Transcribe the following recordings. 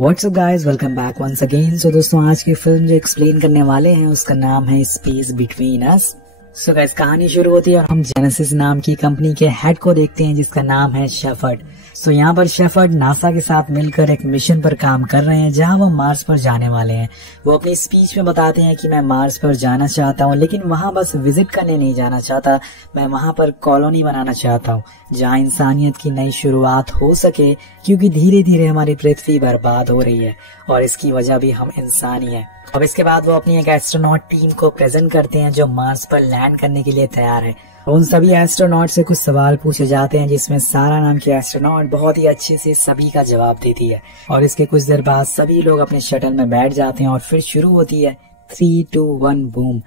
WhatsApp guys, welcome back once again. So दोस्तों, आज की फिल्म जो एक्सप्लेन करने वाले हैं उसका नाम है space between us. So guys, कहानी शुरू होती है और हम जेनेसिस नाम की कंपनी के हेड को देखते हैं जिसका नाम है शेफर्ड। सो यहाँ पर शेफर्ड नासा के साथ मिलकर एक मिशन पर काम कर रहे हैं जहाँ वो मार्स पर जाने वाले हैं। वो अपनी स्पीच में बताते हैं कि मैं मार्स पर जाना चाहता हूँ, लेकिन वहाँ बस विजिट करने नहीं जाना चाहता, मैं वहाँ पर कॉलोनी बनाना चाहता हूँ जहाँ इंसानियत की नई शुरुआत हो सके, क्योंकि धीरे धीरे हमारी पृथ्वी बर्बाद हो रही है और इसकी वजह भी हम इंसान ही हैं। अब इसके बाद वो अपनी एक एस्ट्रोनॉट टीम को प्रेजेंट करते हैं जो मार्स पर लैंड करने के लिए तैयार है। उन सभी एस्ट्रोनॉट से कुछ सवाल पूछे जाते हैं जिसमें सारा नाम की एस्ट्रोनॉट बहुत ही अच्छे से सभी का जवाब देती है और इसके कुछ देर बाद सभी लोग अपने शटल में बैठ जाते हैं और फिर शुरू होती है 3, 2, 1 बूम।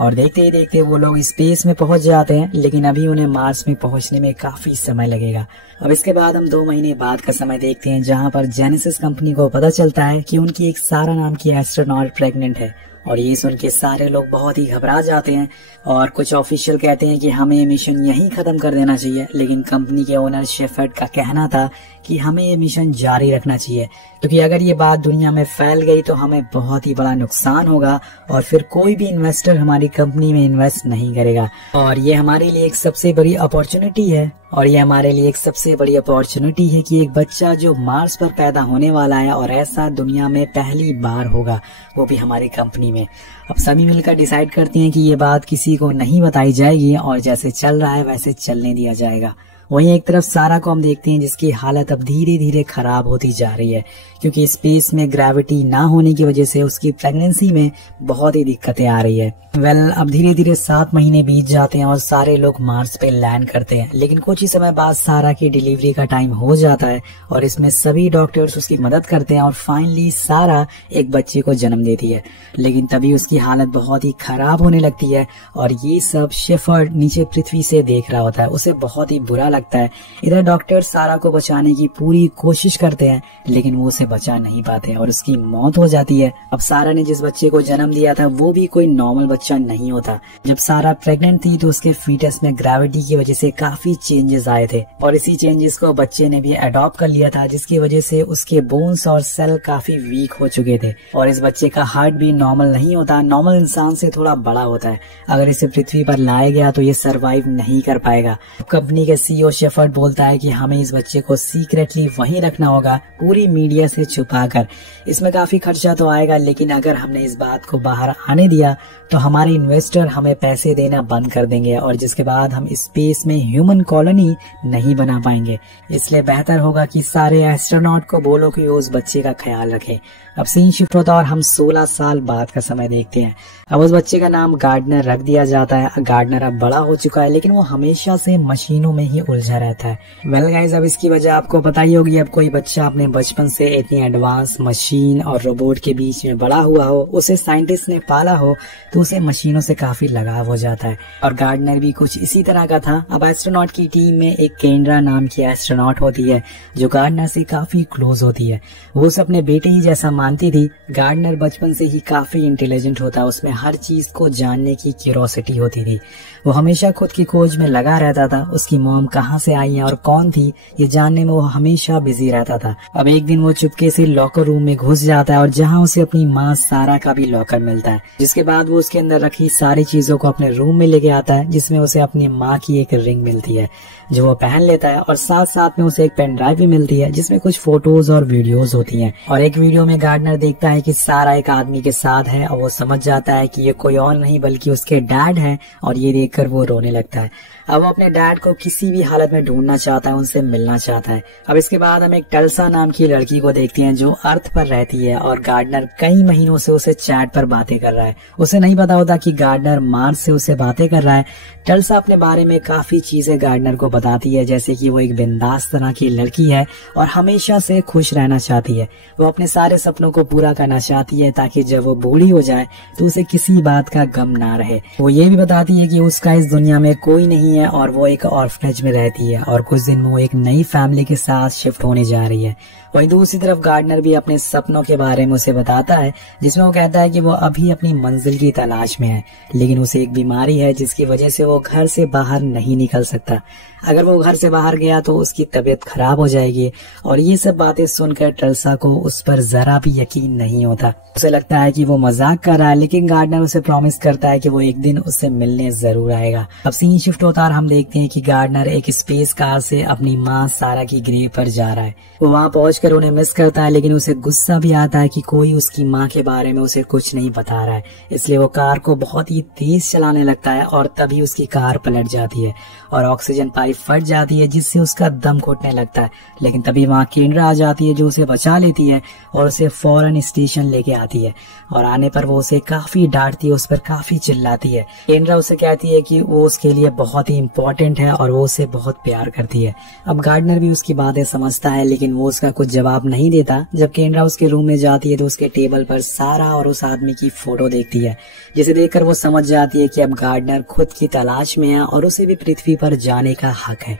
और देखते ही देखते वो लोग स्पेस में पहुंच जाते हैं, लेकिन अभी उन्हें मार्स में पहुंचने में काफी समय लगेगा। अब इसके बाद हम 2 महीने बाद का समय देखते हैं जहां पर जेनेसिस कंपनी को पता चलता है कि उनकी एक सारा नाम की एस्ट्रोनॉट प्रेग्नेंट है और ये सुन के सारे लोग बहुत ही घबरा जाते हैं और कुछ ऑफिशियल कहते हैं कि हमें मिशन यहीं खत्म कर देना चाहिए, लेकिन कंपनी के ओनर शेफर्ड का कहना था कि हमें ये मिशन जारी रखना चाहिए, क्योंकि अगर ये बात दुनिया में फैल गई तो हमें बहुत ही बड़ा नुकसान होगा और फिर कोई भी इन्वेस्टर हमारी कंपनी में इन्वेस्ट नहीं करेगा और ये हमारे लिए एक सबसे बड़ी अपॉर्चुनिटी है। कि एक बच्चा जो मार्स पर पैदा होने वाला है और ऐसा दुनिया में पहली बार होगा, वो भी हमारी कंपनी में। अब सभी मिलकर डिसाइड करती हैं कि ये बात किसी को नहीं बताई जाएगी और जैसे चल रहा है वैसे चलने दिया जाएगा। वहीं एक तरफ सारा को हम देखते हैं जिसकी हालत अब धीरे धीरे खराब होती जा रही है, क्योंकि स्पेस में ग्रेविटी ना होने की वजह से उसकी प्रेगनेंसी में बहुत ही दिक्कतें आ रही है। अब धीरे धीरे 7 महीने बीत जाते हैं और सारे लोग मार्स पे लैंड करते हैं, लेकिन कुछ ही समय बाद सारा की डिलीवरी का टाइम हो जाता है और इसमें सभी डॉक्टर्स उसकी मदद करते हैं और फाइनली सारा एक बच्चे को जन्म देती है। लेकिन तभी उसकी हालत बहुत ही खराब होने लगती है और ये सब शेफर्ड नीचे पृथ्वी से देख रहा होता है, उसे बहुत ही बुरा लगता है। इधर डॉक्टर सारा को बचाने की पूरी कोशिश करते हैं, लेकिन वो उसे बचा नहीं पाते और उसकी मौत हो जाती है। अब सारा ने जिस बच्चे को जन्म दिया था वो भी कोई नॉर्मल बच्चा नहीं होता। जब सारा प्रेग्नेंट थी तो उसके फीटस में ग्रेविटी की वजह से काफी चेंजेस आए थे और इसी चेंजेस को बच्चे ने भी अडॉप्ट कर लिया था, जिसकी वजह से उसके बोन्स और सेल काफी वीक हो चुके थे और इस बच्चे का हार्ट भी नॉर्मल नहीं होता, नॉर्मल इंसान से थोड़ा बड़ा होता है। अगर इसे पृथ्वी पर लाया गया तो ये सरवाइव नहीं कर पाएगा। कंपनी के सीईओ शेफर्ड बोलता है कि हमें इस बच्चे को सीक्रेटली वहीं रखना होगा, पूरी मीडिया से छुपाकर। इसमें काफी खर्चा तो आएगा, लेकिन अगर हमने इस बात को बाहर आने दिया तो हमारे इन्वेस्टर हमें पैसे देना बंद कर देंगे और जिसके बाद हम स्पेस में ह्यूमन कॉलोनी नहीं बना पाएंगे। इसलिए बेहतर होगा कि सारे एस्ट्रोनॉट को बोलो कि वो उस बच्चे का ख्याल रखें। अब सीन शिफ्ट होता है और हम 16 साल बाद का समय देखते हैं। अब उस बच्चे का नाम गार्डनर रख दिया जाता है। गार्डनर अब बड़ा हो चुका है, लेकिन वो हमेशा से मशीनों में ही उलझा रहता है। वेल गाइस, अब इसकी वजह आपको पता ही होगी। अब कोई बच्चा अपने बचपन से इतनी एडवांस मशीन और रोबोट के बीच में बड़ा हुआ हो, उसे साइंटिस्ट ने पाला हो, तो उसे मशीनों से काफी लगाव हो जाता है और गार्डनर भी कुछ इसी तरह का था। अब एस्ट्रोनॉट की टीम में एक केंड्रा नाम की एस्ट्रोनॉट होती है जो गार्डनर से काफी क्लोज होती है। वो उसे अपने बेटे ही जैसा मानती थी। गार्डनर बचपन से ही काफी इंटेलिजेंट होता, उसमें हर चीज को जानने की क्यूरोसिटी होती थी। वो हमेशा खुद की खोज में लगा रहता था। उसकी मॉम कहाँ से आई है और कौन थी ये जानने में वो हमेशा बिजी रहता था। अब एक दिन वो चुपके से लॉकर रूम में घुस जाता है और जहाँ उसे अपनी माँ सारा का भी लॉकर मिलता है, जिसके बाद वो उसके अंदर रखी सारी चीजों को अपने रूम में लेके आता है, जिसमें उसे अपनी माँ की एक रिंग मिलती है जो वो पहन लेता है और साथ साथ में उसे एक पेन ड्राइव भी मिलती है जिसमें कुछ फोटोज और वीडियोस होती हैं। और एक वीडियो में गार्डनर देखता है कि सारा एक आदमी के साथ है और वो समझ जाता है कि ये कोई और नहीं बल्कि उसके डैड है और ये देखकर वो रोने लगता है। अब वो अपने डैड को किसी भी हालत में ढूंढना चाहता है, उनसे मिलना चाहता है। अब इसके बाद हम एक टल्सा नाम की लड़की को देखते हैं जो अर्थ पर रहती है और गार्डनर कई महीनों से उसे चैट पर बातें कर रहा है। उसे नहीं पता होता कि गार्डनर मार्स से उसे बातें कर रहा है। टल्सा अपने बारे में काफी चीजें गार्डनर को बताती है, जैसे कि वो एक बिंदास तरह की लड़की है और हमेशा से खुश रहना चाहती है। वो अपने सारे सपनों को पूरा करना चाहती है ताकि जब वो बूढ़ी हो जाए तो उसे किसी बात का गम ना रहे। वो ये भी बताती है कि उसका इस दुनिया में कोई नहीं है और वो एक ऑर्फनेज में रहती है और कुछ दिन में वो एक नई फैमिली के साथ शिफ्ट होने जा रही है। वहीं दूसरी तरफ गार्डनर भी अपने सपनों के बारे में उसे बताता है, जिसमें वो कहता है कि वो अभी अपनी मंजिल की तलाश में है, लेकिन उसे एक बीमारी है जिसकी वजह से वो घर से बाहर नहीं निकल सकता। अगर वो घर से बाहर गया तो उसकी तबीयत खराब हो जाएगी। और ये सब बातें सुनकर टल्सा को उस पर जरा भी यकीन नहीं होता। उसे लगता है कि वो मजाक कर रहा है, लेकिन गार्डनर उसे प्रॉमिस करता है कि वो एक दिन उससे मिलने जरूर आएगा। अब सीन शिफ्ट होता है और हम देखते हैं कि गार्डनर एक स्पेस कार से अपनी माँ सारा की ग्रेव पर जा रहा है। वो वहाँ पहुंचकर उन्हें मिस करता है, लेकिन उसे गुस्सा भी आता है कि कोई उसकी माँ के बारे में उसे कुछ नहीं बता रहा है। इसलिए वो कार को बहुत ही तेज चलाने लगता है और तभी उसकी कार पलट जाती है और ऑक्सीजन पाइप फट जाती है, जिससे उसका दम घुटने लगता है। लेकिन तभी वहाँ केंद्रा आ जाती है जो उसे बचा लेती है और उसे फौरन स्टेशन लेके आती है। और आने पर वो उसे काफी डांटती है, उस पर काफी चिल्लाती है। केंद्रा उसे कहती है कि वो उसके लिए बहुत ही इम्पोर्टेंट है और वो उसे बहुत प्यार करती है। अब गार्डनर भी उसकी बातें समझता है, लेकिन वो उसका कुछ जवाब नहीं देता। जब केंद्रा उसके रूम में जाती है तो उसके टेबल पर सारा और उस आदमी की फोटो देखती है, जिसे देखकर वो समझ जाती है कि अब गार्डनर खुद की तलाश में है और उसे भी पृथ्वी पर जाने का हक है।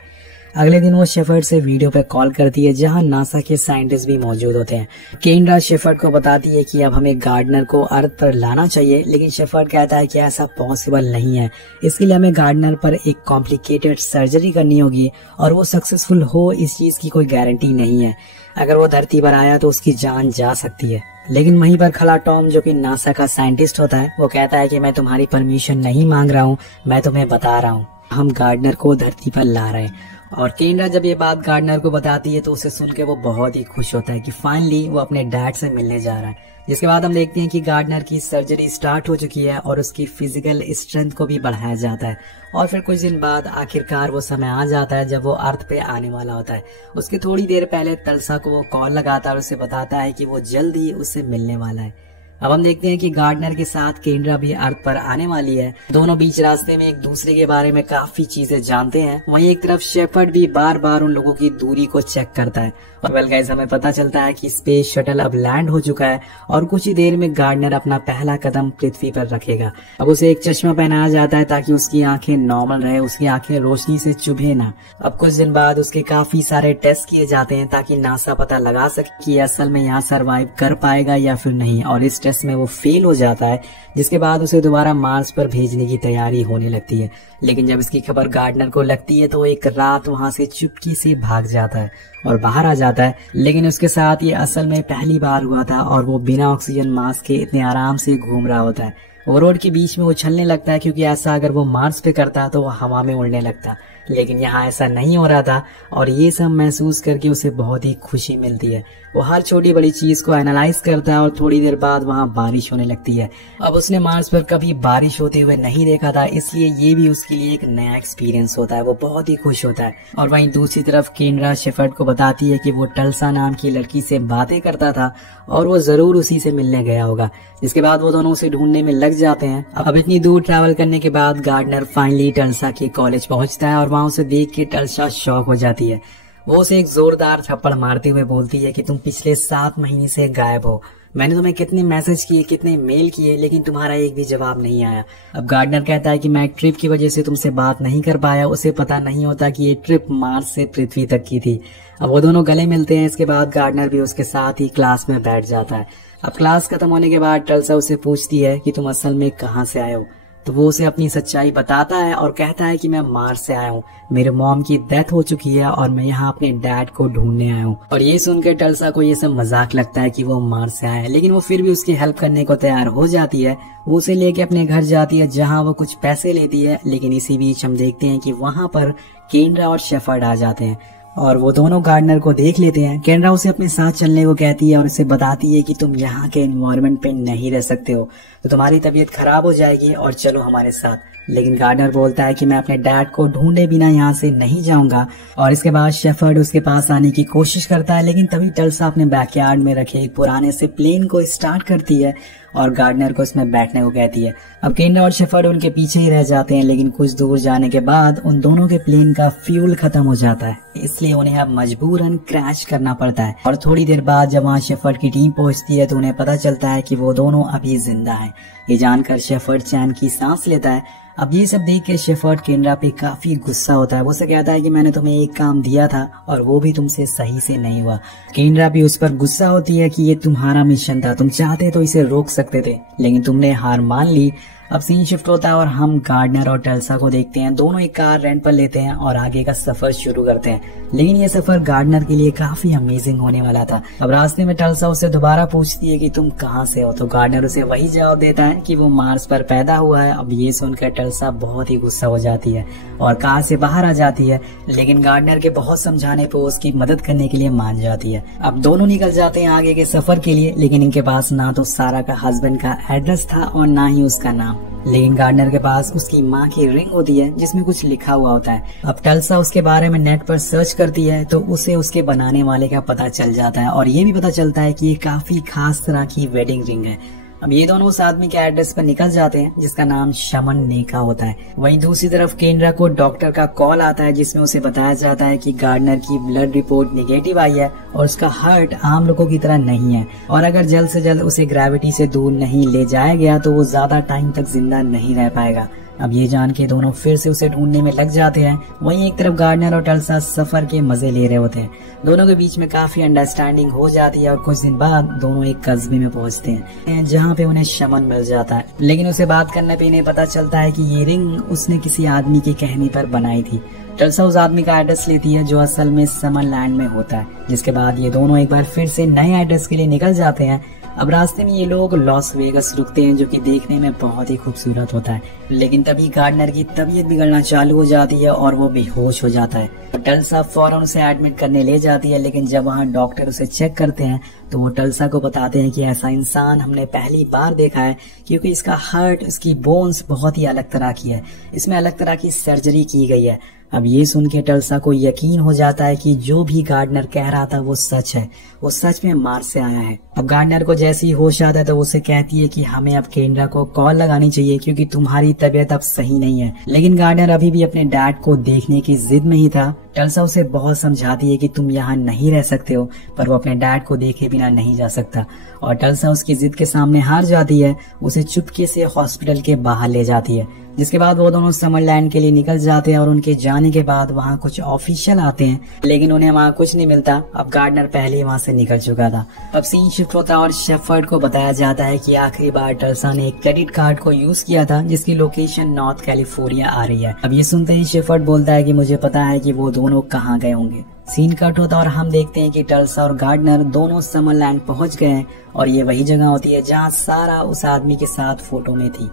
अगले दिन वो शेफर्ड से वीडियो पे कॉल करती है, जहां नासा के साइंटिस्ट भी मौजूद होते हैं। केंद्रा शेफर्ड को बताती है कि अब हमें गार्डनर को अर्थ पर लाना चाहिए, लेकिन शेफर्ड कहता है कि ऐसा पॉसिबल नहीं है। इसके लिए हमें गार्डनर पर एक कॉम्प्लिकेटेड सर्जरी करनी होगी और वो सक्सेसफुल हो, इस चीज की कोई गारंटी नहीं है। अगर वो धरती पर आया तो उसकी जान जा सकती है। लेकिन वहीं पर खड़ा टॉम, जो कि नासा का साइंटिस्ट होता है, वो कहता है कि मैं तुम्हारी परमिशन नहीं मांग रहा हूँ, मैं तुम्हें बता रहा हूँ, हम गार्डनर को धरती पर ला रहे हैं। और केंद्रा जब ये बात गार्डनर को बताती है तो उसे सुन के वो बहुत ही खुश होता है कि फाइनली वो अपने डैड से मिलने जा रहा है। जिसके बाद हम देखते हैं कि गार्डनर की सर्जरी स्टार्ट हो चुकी है और उसकी फिजिकल स्ट्रेंथ को भी बढ़ाया जाता है। और फिर कुछ दिन बाद आखिरकार वो समय आ जाता है जब वो अर्थ पे आने वाला होता है। उसके थोड़ी देर पहले तल्सा को वो कॉल लगाता है और उसे बताता है कि वो जल्द ही उससे मिलने वाला है। अब हम देखते हैं कि गार्डनर के साथ केंद्रा भी अर्थ पर आने वाली है। दोनों बीच रास्ते में एक दूसरे के बारे में काफी चीजें जानते हैं। वहीं एक तरफ शेफर्ड भी बार बार उन लोगों की दूरी को चेक करता है। और वेल गाइस, हमें पता चलता है कि स्पेस शटल अब लैंड हो चुका है और कुछ ही देर में गार्डनर अपना पहला कदम पृथ्वी पर रखेगा। अब उसे एक चश्मा पहनाया जाता है ताकि उसकी आंखें नॉर्मल रहे, उसकी आंखें रोशनी से चुभे ना। अब कुछ दिन बाद उसके काफी सारे टेस्ट किए जाते हैं ताकि नासा पता लगा सके कि असल में यहाँ सरवाइव कर पाएगा या फिर नहीं। और इस टेस्ट में वो फेल हो जाता है, जिसके बाद उसे दोबारा मार्स पर भेजने की तैयारी होने लगती है। लेकिन जब इसकी खबर गार्डनर को लगती है तो एक रात वहां से चुपकी से भाग जाता है और बाहर आ जाता है। लेकिन उसके साथ ये असल में पहली बार हुआ था और वो बिना ऑक्सीजन मास्क के इतने आराम से घूम रहा होता है। वो रोड के बीच में उछलने लगता है, क्योंकि ऐसा अगर वो मार्स पे करता तो वो हवा में उड़ने लगता। लेकिन यहाँ ऐसा नहीं हो रहा था और ये सब महसूस करके उसे बहुत ही खुशी मिलती है। वो हर छोटी बड़ी चीज को एनालाइज करता है और थोड़ी देर बाद वहाँ बारिश होने लगती है। अब उसने मार्स पर कभी बारिश होते हुए नहीं देखा था, इसलिए ये भी उसके लिए एक नया एक्सपीरियंस होता है। वो बहुत ही खुश होता है। और वहीं दूसरी तरफ केंद्रा शेफर्ड को बताती है कि वो टल्सा नाम की लड़की से बातें करता था और वो जरूर उसी से मिलने गया होगा। जिसके बाद वो दोनों उसे ढूंढने में लग जाते हैं। अब इतनी दूर ट्रैवल करने के बाद गार्डनर फाइनली टल्सा के कॉलेज पहुंचता है और वहाँ उसे देख के टल्सा शॉक हो जाती है। वो उसे एक जोरदार थप्पड़ मारते हुए बोलती है कि तुम पिछले 7 महीने से गायब हो। मैंने तुम्हें कितने मैसेज किए, कितने मेल किए, लेकिन तुम्हारा एक भी जवाब नहीं आया। अब गार्डनर कहता है कि मैं ट्रिप की वजह से तुमसे बात नहीं कर पाया। उसे पता नहीं होता कि ये ट्रिप मार्स से पृथ्वी तक की थी। अब वो दोनों गले मिलते हैं। इसके बाद गार्डनर भी उसके साथ ही क्लास में बैठ जाता है। अब क्लास खत्म होने के बाद टल्सा उसे पूछती है कि तुम असल में कहाँ से आए हो। तो वो उसे अपनी सच्चाई बताता है और कहता है कि मैं मार्स से आया हूँ, मेरे मॉम की डेथ हो चुकी है और मैं यहाँ अपने डैड को ढूंढने आया हूँ। और ये सुनकर टल्सा को ये सब मजाक लगता है कि वो मार्स से आया है, लेकिन वो फिर भी उसकी हेल्प करने को तैयार हो जाती है। वो उसे लेके अपने घर जाती है, जहाँ वो कुछ पैसे लेती है। लेकिन इसी बीच हम देखते हैं कि वहाँ पर केंद्रा और शेफर्ड आ जाते हैं और वो दोनों गार्डनर को देख लेते हैं। केंद्रा उसे अपने साथ चलने को कहती है और उसे बताती है कि तुम यहाँ के एनवायरनमेंट पे नहीं रह सकते हो, तो तुम्हारी तबीयत खराब हो जाएगी और चलो हमारे साथ। लेकिन गार्डनर बोलता है कि मैं अपने डैड को ढूंढे बिना यहाँ से नहीं जाऊंगा। और इसके बाद शेफर्ड उसके पास आने की कोशिश करता है, लेकिन तभी टल्सा अपने बैकयार्ड में रखे एक पुराने से प्लेन को स्टार्ट करती है और गार्डनर को इसमें बैठने को कहती है। अब केंद्रा और शेफर्ड उनके पीछे ही रह जाते हैं, लेकिन कुछ दूर जाने के बाद उन दोनों के प्लेन का फ्यूल खत्म हो जाता है, इसलिए उन्हें अब मजबूरन क्रैश करना पड़ता है। और थोड़ी देर बाद जब वहाँ शेफर्ड की टीम पहुंचती है तो उन्हें पता चलता है कि वो दोनों अभी जिंदा हैं। ये जानकर शेफर्ड चैन की सांस लेता है। अब ये सब देख के शेफर्ड केंद्रा पे काफी गुस्सा होता है। वो उसे कहता है कि मैंने तुम्हें एक काम दिया था और वो भी तुमसे सही से नहीं हुआ। केंद्रा भी उस पर गुस्सा होती है कि ये तुम्हारा मिशन था, तुम चाहते तो इसे रोक सकते थे लेकिन तुमने हार मान ली। अब सीन शिफ्ट होता है और हम गार्डनर और टल्सा को देखते हैं। दोनों एक कार रेंट पर लेते हैं और आगे का सफर शुरू करते हैं। लेकिन ये सफर गार्डनर के लिए काफी अमेजिंग होने वाला था। अब रास्ते में टल्सा उससे दोबारा पूछती है कि तुम कहाँ से हो, तो गार्डनर उसे वही जवाब देता है कि वो मार्स पर पैदा हुआ है। अब ये सुनकर टल्सा बहुत ही गुस्सा हो जाती है और कार से बाहर आ जाती है, लेकिन गार्डनर के बहुत समझाने पर उसकी मदद करने के लिए मान जाती है। अब दोनों निकल जाते हैं आगे के सफर के लिए, लेकिन इनके पास ना तो सारा का हस्बैंड का एड्रेस था और ना ही उसका नाम। लेकिन गार्डनर के पास उसकी माँ की रिंग होती है जिसमें कुछ लिखा हुआ होता है। अब टल्सा उसके बारे में नेट पर सर्च करती है तो उसे उसके बनाने वाले का पता चल जाता है और ये भी पता चलता है कि ये काफी खास तरह की वेडिंग रिंग है। अब ये दोनों उस आदमी के एड्रेस पर निकल जाते हैं जिसका नाम शमन नेका होता है। वहीं दूसरी तरफ केंद्रा को डॉक्टर का कॉल आता है जिसमें उसे बताया जाता है कि गार्डनर की ब्लड रिपोर्ट नेगेटिव आई है और उसका हार्ट आम लोगों की तरह नहीं है और अगर जल्द से जल्द उसे ग्रेविटी से दूर नहीं ले जाया गया तो वो ज्यादा टाइम तक जिंदा नहीं रह पाएगा। अब ये जान के दोनों फिर से उसे ढूंढने में लग जाते हैं। वहीं एक तरफ गार्डनर और टल्सा सफर के मजे ले रहे होते हैं। दोनों के बीच में काफी अंडरस्टैंडिंग हो जाती है और कुछ दिन बाद दोनों एक कस्बे में पहुंचते हैं जहाँ पे उन्हें शमन मिल जाता है। लेकिन उसे बात करने पे इन्हें पता चलता है कि ये रिंग उसने किसी आदमी के कहने पर बनाई थी। टल्सा उस आदमी का एड्रेस लेती है जो असल में समरलैंड में होता है, जिसके बाद ये दोनों एक बार फिर से नए एड्रेस के लिए निकल जाते हैं। अब रास्ते में ये लोग लॉस वेगस रुकते हैं जो कि देखने में बहुत ही खूबसूरत होता है, लेकिन तभी गार्डनर की तबीयत बिगड़ना चालू हो जाती है और वो बेहोश हो जाता है। टल्सा फौरन उसे एडमिट करने ले जाती है, लेकिन जब वहाँ डॉक्टर उसे चेक करते हैं तो वो टल्सा को बताते हैं कि ऐसा इंसान हमने पहली बार देखा है क्योंकि इसका हार्ट, इसकी बोन्स बहुत ही अलग तरह की है, इसमें अलग तरह की सर्जरी की गई है। अब ये सुन के टल्सा को यकीन हो जाता है कि जो भी गार्डनर कह रहा था वो सच है, वो सच में मार्स से आया है। अब गार्डनर को जैसे ही होश आता है तो उसे कहती है कि हमें अब केंद्रा को कॉल लगानी चाहिए क्योंकि तुम्हारी तबीयत अब सही नहीं है। लेकिन गार्डनर अभी भी अपने डैड को देखने की जिद में ही था। टल्सा उसे बहुत समझाती है कि तुम यहाँ नहीं रह सकते हो, पर वो अपने डैड को देखे बिना नहीं जा सकता और टल्सा उसकी जिद के सामने हार जाती है। उसे चुपके से हॉस्पिटल के बाहर ले जाती है, जिसके बाद वो दोनों समरलैंड के लिए निकल जाते हैं और उनके जाने के बाद वहाँ कुछ ऑफिशियल आते हैं, लेकिन उन्हें वहाँ कुछ नहीं मिलता। अब गार्डनर पहले ही वहाँ से निकल चुका था। अब सीन शिफ्ट होता है और शेफर्ड को बताया जाता है कि आखिरी बार टल्सा ने एक क्रेडिट कार्ड को यूज किया था जिसकी लोकेशन नॉर्थ कैलिफोर्निया आ रही है। अब ये सुनते ही शेफर्ड बोलता है कि मुझे पता है कि वो दोनों कहाँ गए होंगे। सीन कट होता और हम देखते हैं कि टल्सा और गार्डनर दोनों समरलैंड पहुंच गए हैं और ये वही जगह होती है जहाँ सारा उस आदमी के साथ फोटो में थी।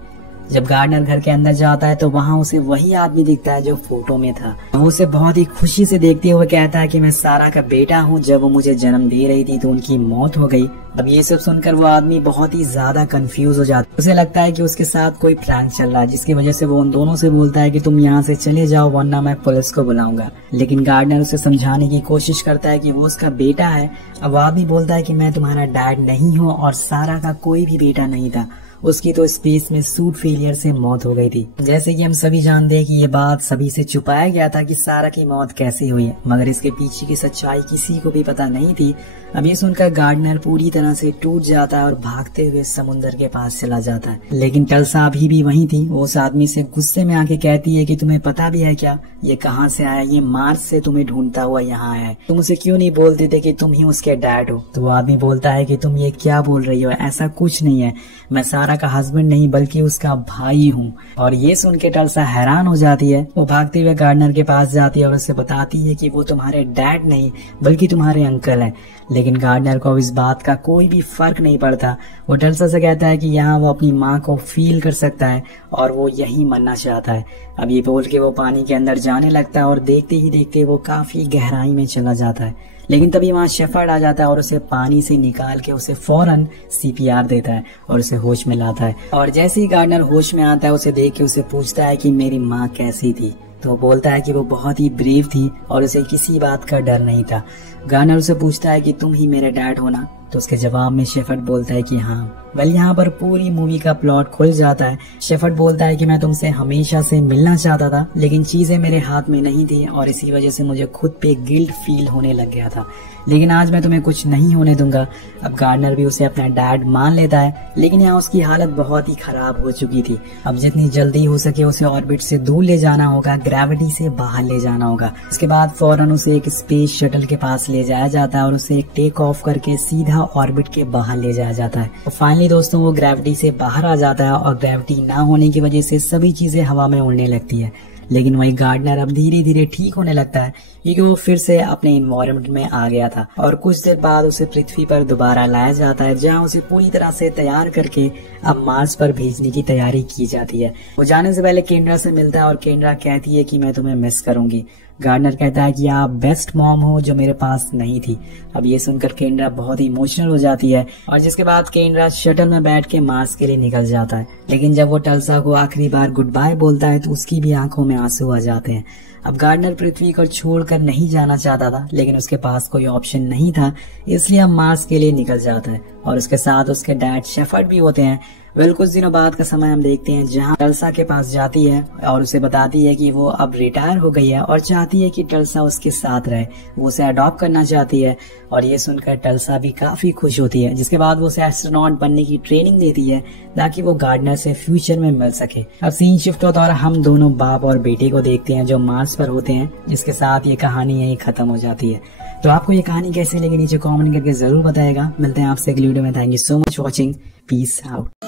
जब गार्डनर घर के अंदर जाता है तो वहाँ उसे वही आदमी दिखता है जो फोटो में था। वो उसे बहुत ही खुशी से देखते हुए कहता है कि मैं सारा का बेटा हूँ, जब वो मुझे जन्म दे रही थी तो उनकी मौत हो गई। अब ये सब सुनकर वो आदमी बहुत ही ज्यादा कंफ्यूज हो जाता है। उसे लगता है कि उसके साथ कोई प्रैंक चल रहा है, जिसकी वजह से वो उन दोनों से बोलता है कि तुम यहाँ से चले जाओ वरना मैं पुलिस को बुलाऊंगा। लेकिन गार्डनर उसे समझाने की कोशिश करता है कि वो उसका बेटा है। अब आदमी बोलता है कि मैं तुम्हारा डैड नहीं हूँ और सारा का कोई भी बेटा नहीं था, उसकी तो स्पेस में सूट फेलियर से मौत हो गई थी। जैसे कि हम सभी जानते हैं कि ये बात सभी से छुपाया गया था कि सारा की मौत कैसे हुई है, मगर इसके पीछे की सच्चाई किसी को भी पता नहीं थी। अब ये सुनकर गार्डनर पूरी तरह से टूट जाता है और भागते हुए समुद्र के पास चला जाता है। लेकिन टल्सा अभी भी वहीं थी। वो उस आदमी से गुस्से में आके कहती है कि तुम्हें पता भी है क्या ये कहाँ से आया, ये मार्स से तुम्हें ढूंढता हुआ यहाँ आया है, तुम उसे क्यों नहीं बोलते थे कि तुम ही उसके डैड हो। तो वो आदमी बोलता है कि तुम ये क्या बोल रही हो, ऐसा कुछ नहीं है, मैं सारा का हस्बैंड नहीं बल्कि उसका भाई हूँ। और ये सुन के टल्सा हैरान हो जाती है। वो भागते हुए गार्डनर के पास जाती है और उसे बताती है कि वो तुम्हारे डैड नहीं बल्कि तुम्हारे अंकल हैं। लेकिन गार्डनर को इस बात का कोई भी फर्क नहीं पड़ता। वो टल्सा से कहता है कि यहाँ वो अपनी माँ को फील कर सकता है और वो यहीं मरना चाहता है। अब ये बोल के वो पानी के अंदर जाने लगता है और देखते ही देखते वो काफी गहराई में चला जाता है। लेकिन तभी वहाँ शेफर्ड आ जाता है और उसे पानी से निकाल के उसे फौरन CPR देता है और उसे होश में लाता है। और जैसे ही गार्डनर होश में आता है उसे देख के उसे पूछता है कि मेरी माँ कैसी थी। तो वो बोलता है कि वो बहुत ही ब्रेव थी और उसे किसी बात का डर नहीं था। गार्डनर उसे पूछता है कि तुम ही मेरे डैड हो ना। तो उसके जवाब में शेफर्ड बोलता है कि हाँ। वेल यहाँ पर पूरी मूवी का प्लॉट खुल जाता है। शेफर्ड बोलता है कि मैं तुमसे हमेशा से मिलना चाहता था, लेकिन चीजें मेरे हाथ में नहीं थी और इसी वजह से मुझे खुद पे गिल्ट फील होने लग गया था, लेकिन आज मैं तुम्हें कुछ नहीं होने दूंगा। अब गार्डनर भी उसे अपना डैड मान लेता है, लेकिन यहाँ उसकी हालत बहुत ही खराब हो चुकी थी। अब जितनी जल्दी हो सके उसे ऑर्बिट से दूर ले जाना होगा, ग्रेविटी से बाहर ले जाना होगा। उसके बाद फौरन उसे एक स्पेस शटल के पास ले जाया जाता है और उसे एक टेक ऑफ करके सीधा ऑर्बिट के बाहर ले जाया जाता है। और फाइनली दोस्तों वो ग्रेविटी से बाहर आ जाता है और ग्रेविटी ना होने की वजह से सभी चीजें हवा में उड़ने लगती है। लेकिन वही गार्डनर अब धीरे धीरे ठीक होने लगता है क्योंकि वो फिर से अपने इन्वायरमेंट में आ गया था और कुछ देर बाद उसे पृथ्वी पर दोबारा लाया जाता है, जहां उसे पूरी तरह से तैयार करके अब मार्स पर भेजने की तैयारी की जाती है। वो जाने से पहले केंड्रा से मिलता है और केंड्रा कहती है कि मैं तुम्हें मिस करूंगी। गार्डनर कहता है कि आप बेस्ट मॉम हो जो मेरे पास नहीं थी। अब ये सुनकर केंड्रा बहुत ही इमोशनल हो जाती है और जिसके बाद केंड्रा शटल में बैठ के मार्स के लिए निकल जाता है। लेकिन जब वो टल्सा को आखिरी बार गुड बाय बोलता है तो उसकी भी आंखों में आंसू आ जाते हैं। अब गार्डनर पृथ्वी को छोड़कर नहीं जाना चाहता था, लेकिन उसके पास कोई ऑप्शन नहीं था, इसलिए अब मार्स के लिए निकल जाता है और उसके साथ उसके डैड शेफर्ड भी होते हैं। वेल कुछ दिनों बाद का समय हम देखते हैं जहां टल्सा के पास जाती है और उसे बताती है कि वो अब रिटायर हो गई है और चाहती है कि टल्सा उसके साथ रहे। वो उसे अडॉप्ट करना चाहती है और ये सुनकर टल्सा भी काफी खुश होती है। जिसके बाद वो उसे एस्ट्रोनॉट बनने की ट्रेनिंग देती है ताकि वो गार्डनर से फ्यूचर में मिल सके। अब सीन शिफ्ट होता है और हम दोनों बाप और बेटे को देखते हैं जो मार्स पर होते हैं, जिसके साथ ये कहानी यही खत्म हो जाती है। तो आपको ये कहानी कैसी लगी नीचे कमेंट करके जरूर बताएगा। मिलते हैं आपसे अगली वीडियो में। Thank you so much watching. Peace out.